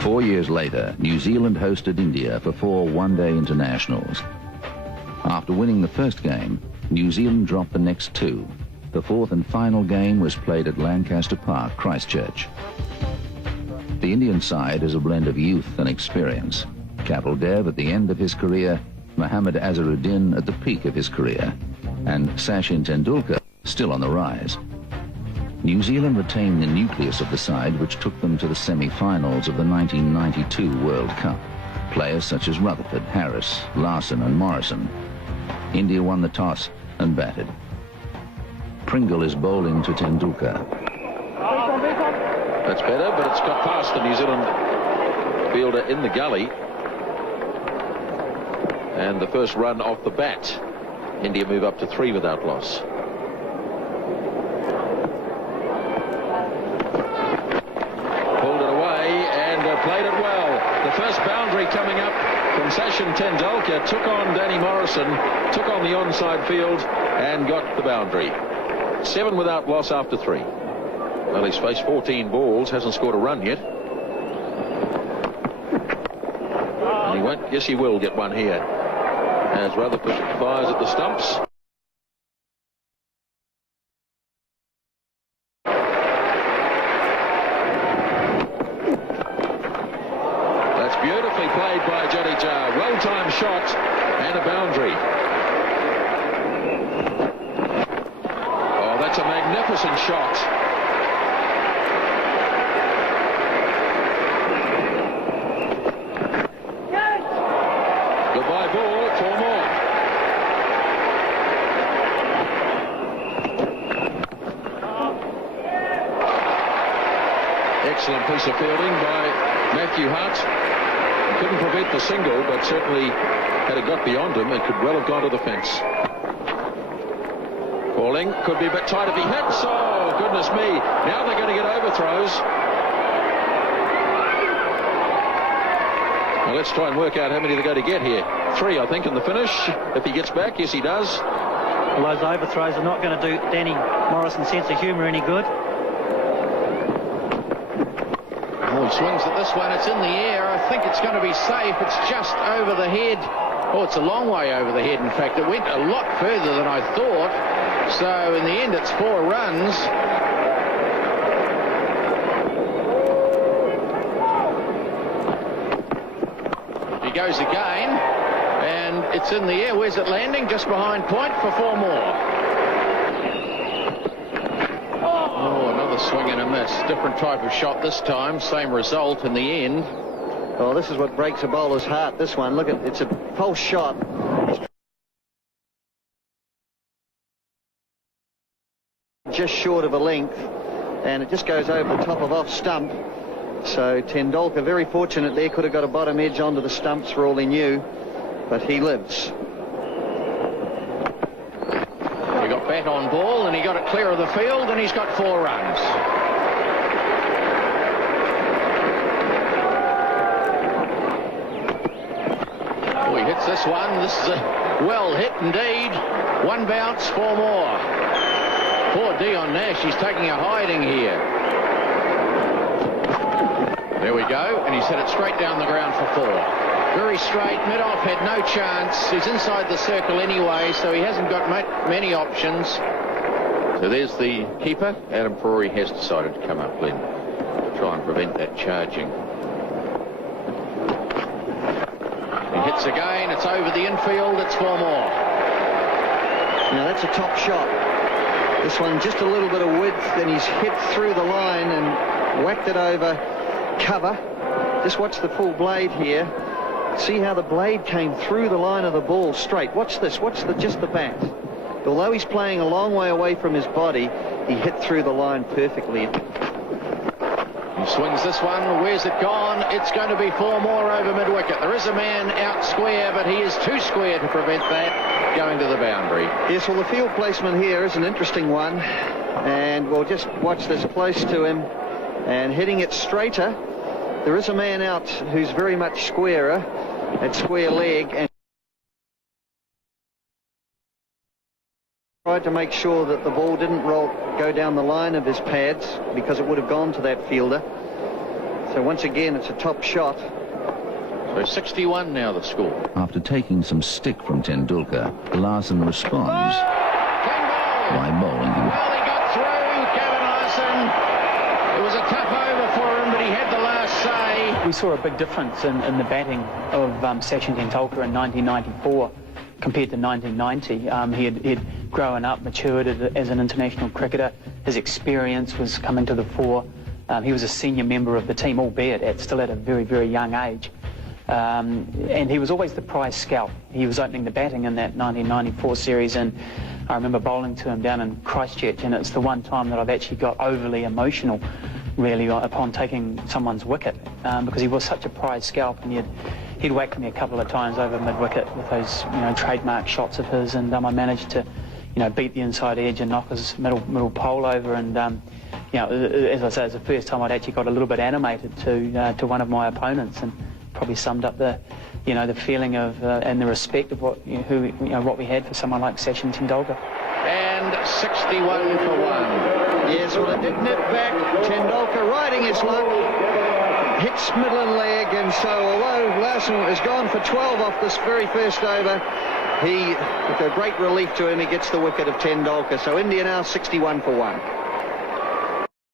4 years later, New Zealand hosted India for 4 one-day internationals. After winning the first game, New Zealand dropped the next 2. The fourth and final game was played at Lancaster Park, Christchurch. The Indian side is a blend of youth and experience. Kapil Dev at the end of his career, Mohammad Azharuddin at the peak of his career, and Sachin Tendulkar still on the rise. New Zealand retained the nucleus of the side which took them to the semi-finals of the 1992 World Cup. Players such as Rutherford, Harris, Larson and Morrison. India won the toss and batted. Pringle is bowling to Tendulkar. That's better, but it's got past the New Zealand fielder in the gully. And the first run off the bat. India move up to 3 without loss. Played it well. The first boundary coming up from Sachin Tendulkar took on Danny Morrison, took on the onside field and got the boundary. 7 without loss after 3. Well, he's faced 14 balls, hasn't scored a run yet. And he won't, yes he will get one here. As Rutherford fires at the stumps. Beautifully played by Jadeja. Well-timed shot and a boundary. Oh, that's a magnificent shot. Goodbye ball, 4 more. Excellent piece of fielding by Matthew Hart. Couldn't prevent the single, but certainly had it got beyond him, it could well have gone to the fence. Falling, could be a bit tight if he hits. Oh, goodness me. Now they're going to get overthrows. Now let's try and work out how many they're going to get here. 3, I think, in the finish. If he gets back, yes, he does. Well, those overthrows are not going to do Danny Morrison's sense of humour any good. Oh, he swings at this one. It's in the air. I think it's going to be safe. It's just over the head. Oh, it's a long way over the head. In fact, it went a lot further than I thought. So in the end, it's 4 runs. He goes again, and it's in the air. Where's it landing? Just behind point for 4 more. Swing and a miss. Different type of shot this time. Same result in the end. Well, this is what breaks a bowler's heart. This one, look at, it's a false shot. Just short of a length, and it just goes over the top of off stump. So Tendulkar, very fortunate there, could have got a bottom edge onto the stumps for all he knew, but he lives. Bat on ball, and he got it clear of the field, and he's got 4 runs. Oh, he hits this one. This is a well hit indeed. 1 bounce, 4 more. Poor Dion Nash, he's taking a hiding here. There we go, and he's hit it straight down the ground for 4. Very straight, mid-off had no chance. He's inside the circle anyway, so he hasn't got many options. So there's the keeper. Adam Ferrari has decided to come up, Glenn, to try and prevent that charging. He hits again. It's over the infield. It's 4 more. Now that's a top shot. This one just a little bit of width, and he's hit through the line and whacked it over cover. Just watch the full blade here. See how the blade came through the line of the ball straight. Watch this. Watch just the bat. Although he's playing a long way away from his body, he hit through the line perfectly. He swings this one. Where's it gone? It's going to be 4 more over mid-wicket. There is a man out square, but he is too square to prevent that going to the boundary. Yes, well, the field placement here is an interesting one. And we'll just watch this close to him. And hitting it straighter. There is a man out who's very much squarer at square leg, and tried to make sure that the ball didn't go down the line of his pads, because it would have gone to that fielder. So once again, it's a top shot. So 61 now the score. After taking some stick from Tendulkar, Larson responds by bowling him. Well, he got through, Kevin Larson. It was a tough over for him, but he had the last say. We saw a big difference in the batting of Sachin Tendulkar in 1994 compared to 1990. He had grown up, matured as an international cricketer. His experience was coming to the fore. He was a senior member of the team, albeit still at a very, very young age. And he was always the prize scout. He was opening the batting in that 1994 series, and I remember bowling to him down in Christchurch, and it's the one time that I've actually got overly emotional, really, upon taking someone's wicket, because he was such a prize scalp, and he'd whacked me a couple of times over mid-wicket with those, trademark shots of his, and I managed to, beat the inside edge and knock his middle pole over, and as I say, it's the first time I'd actually got a little bit animated to one of my opponents, and probably summed up the feeling of and the respect of what we had for someone like Sachin Tendulkar. And 61 for 1. Yes, well, it did nip back. Tendulkar riding his luck, hits middle and leg, and so although Larson has gone for 12 off this very first over, with a great relief to him, he gets the wicket of Tendulkar. So India now 61 for 1.